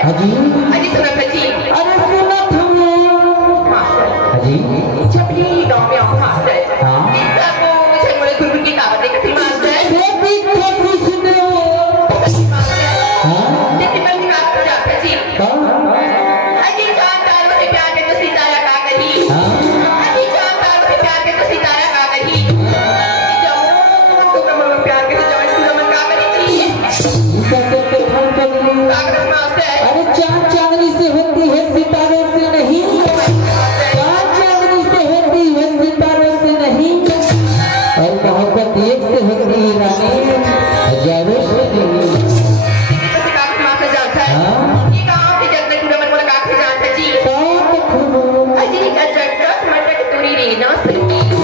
Haji. Haji sunat haji. Ada sunat hamil. Haji. Tapi dong yang master. Kita mau saya mulai guru kita pada kasih master. Tapi sudah. Jadi mana nak kerja haji? Haji jangan masih प्यार के तो सितारा का कही. Haji jangan masih प्यार के तो सितारा का कही. Jauh tu kamu प्यार के तो jangan sudah mengaku ini. कागज मास्टर. अरे चांद चांदनी से होती है सितारों से नहीं, चांद चांदनी से होती है सितारों से नहीं, और मोहब्बत एक से होती है रानी हजारों से नहीं। Kasi कागज मास्टर जानता है. ये गाँव की जगह पूरा मन बोला कागज जानता जी. Haji ajak mata keturi rina sendiri.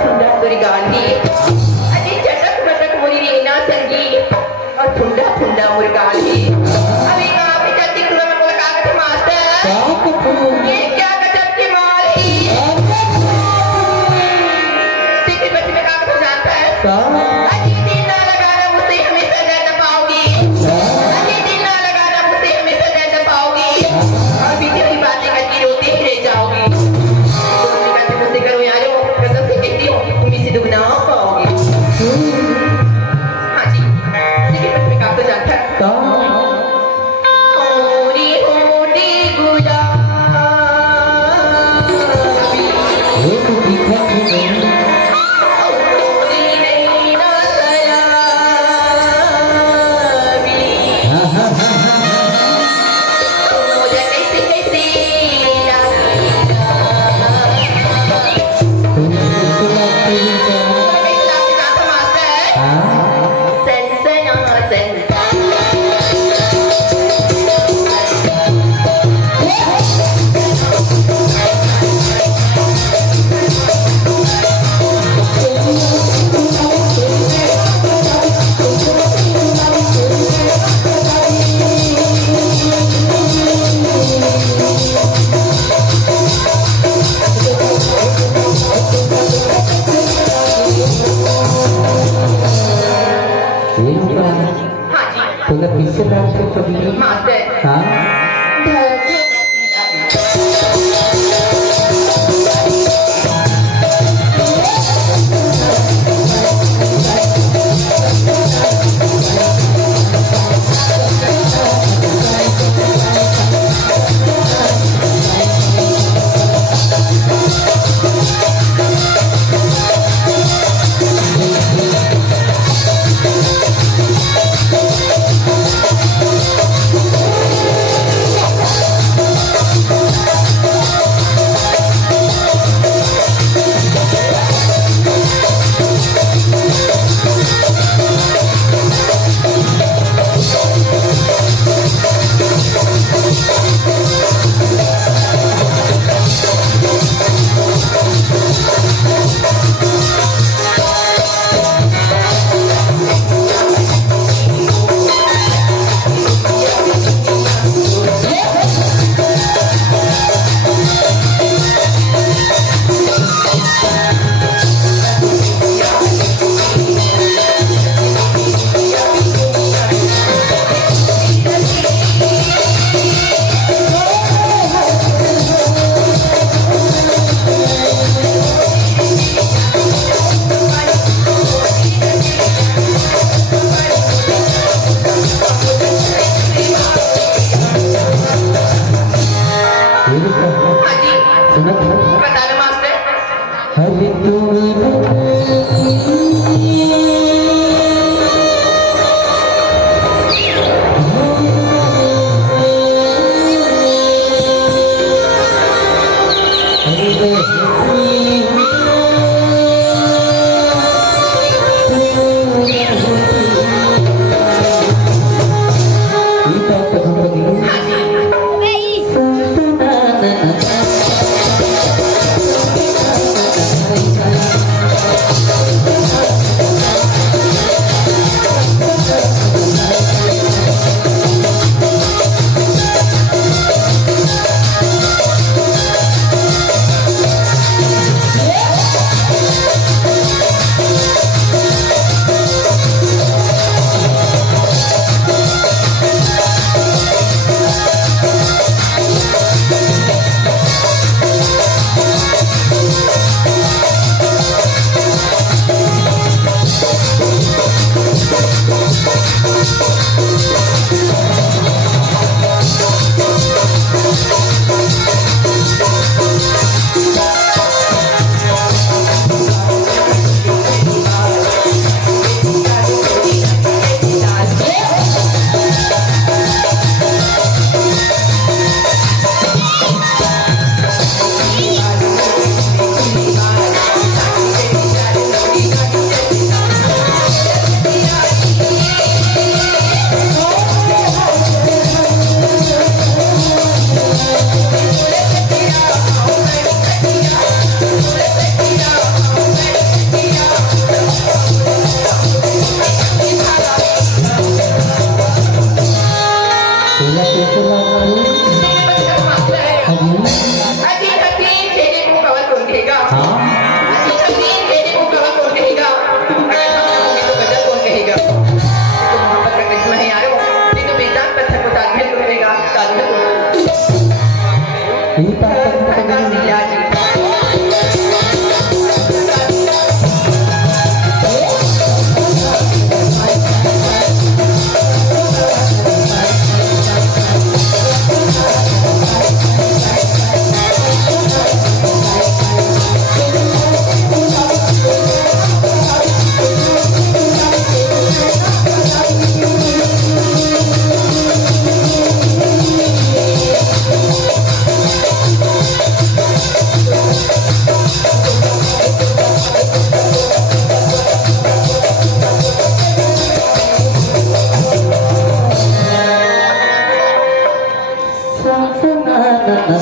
Tunda turi gandhi. Haji ajak mata keturi rina sendiri. और ठुंडा ठुंडा मुर्गाली अभी कहाँ पे चलती पूरा मन बोला कागज मास्टर ये क्या गजब की माली देखिए बच्चे में कागज जानता है अजी दिल ना लगाना मुझसे हमेशा डर न पाओगी अजी दिल ना लगाना मुझसे हमेशा डर न पाओगी और बीती हुई बातें करती रोती ही रह जाओगी मुझसे करो यार कसम से कहती हूँ तुम इसे दुगना पाओगी तो जानता है होरी होरी गुलाबी होरी नहीं ना सयाबी मुझे कैसे कैसे Master.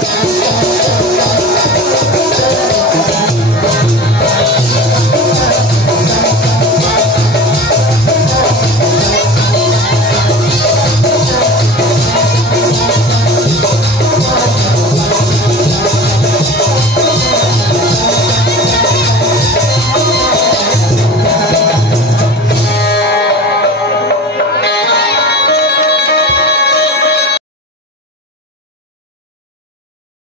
Sang